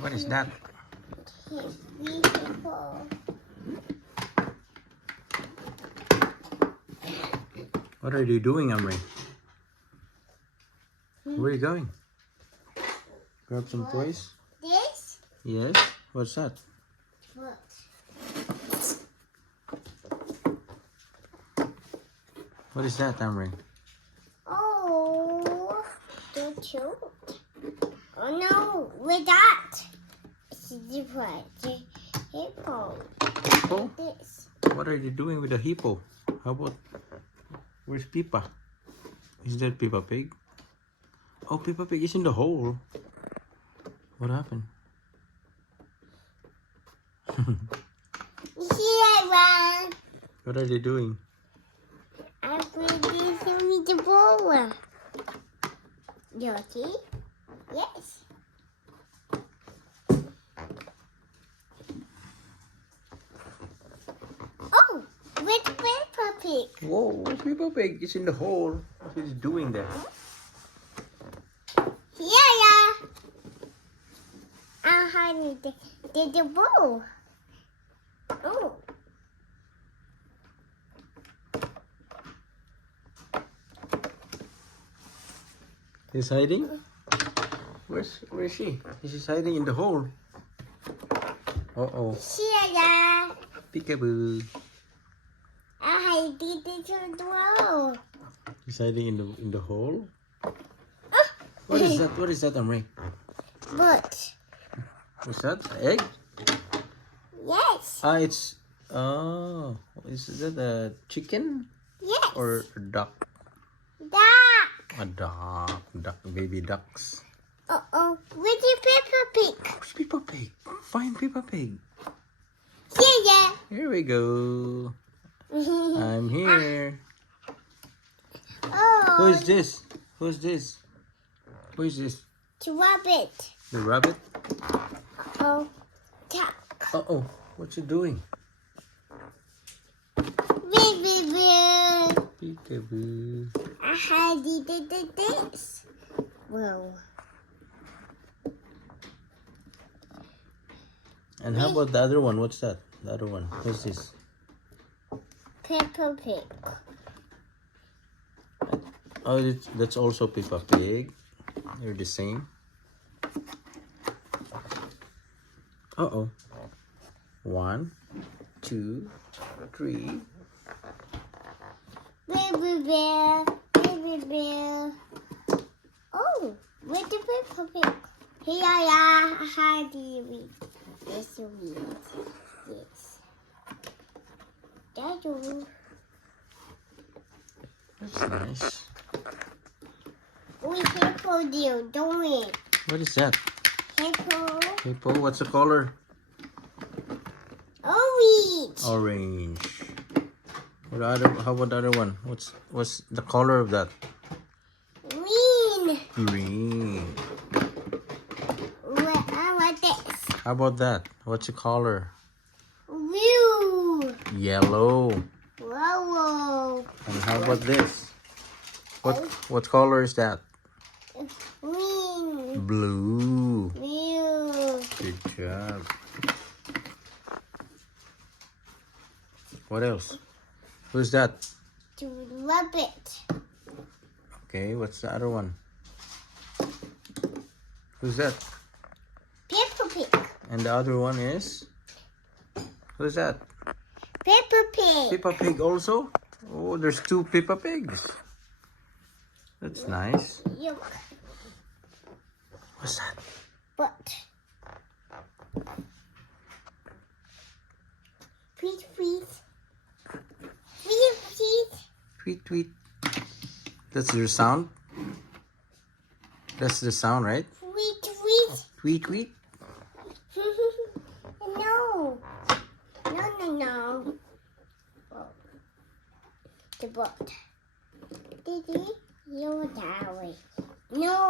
What is that? Beautiful. What are you doing, Amry? Where are you going? Grab some toys? This? Yes. What's that? What? What is that, Amry? Oh, the cute. Oh no, with that. It's different. The hippo. Hippo? This. What are you doing with the hippo? How about... Where's Pippa? Is that Pippa Pig? Oh, Pippa Pig is in the hole. What happened? Here, one. What are they doing? I'm putting this in the bowl. Yogi? Yes. Oh, with Peppa Pig. Whoa, Pippa Pig is in the hole. What is he doing there? Yeah. I'm hiding the bowl. Oh. He's hiding? Where is she? She's hiding in the hole. Uh-oh. Here. Peekaboo. I did it as well. He's hiding in the hole. What is that? What is that, Amry? But What's that? Egg? yes. It's is that a chicken Yes. or a duck? Duck. A duck, baby ducks. With the Peppa Pig. Where's Peppa Pig? Find Peppa Pig. Here. Here we go. I'm here. Oh. Who is this? Who's this? Who is this? The rabbit. The rabbit? Oh. Duck. Uh-oh. What's it doing? Baby bear. Peekaboo. I did this. Whoa. And how about the other one? What's that? The other one. Who's this? Peppa Pig. Oh, that's also Peppa Pig. They're the same. Uh-oh. 1, 2, 3. Baby bear. Baby bear. Oh, with the Peppa Pig. Here how do you read? This read. Yes. Daddy. That's nice. We hippo deal, don't we? What is that? Hippo. Hippo, what's the color? Orange. Orange. How about the other one? What's the color of that? Green. Green. I want this. How about that? What's the color? Blue. Yellow. Whoa. And how about this? What color is that? Green. Blue. Blue. Good job. What else? Who's that? The rabbit. Okay, what's the other one? Who's that? Peppa Pig. And the other one is? Who's that? Peppa Pig. Peppa Pig also? Oh, there's 2 Peppa Pigs. That's nice. Yuck. What's that? But. Tweet, tweet. Tweet, tweet. Tweet, tweet. That's your sound? That's the sound, right? Tweet, tweet. Tweet, tweet. No. No. Oh. The boat. Did you? You're that way. No.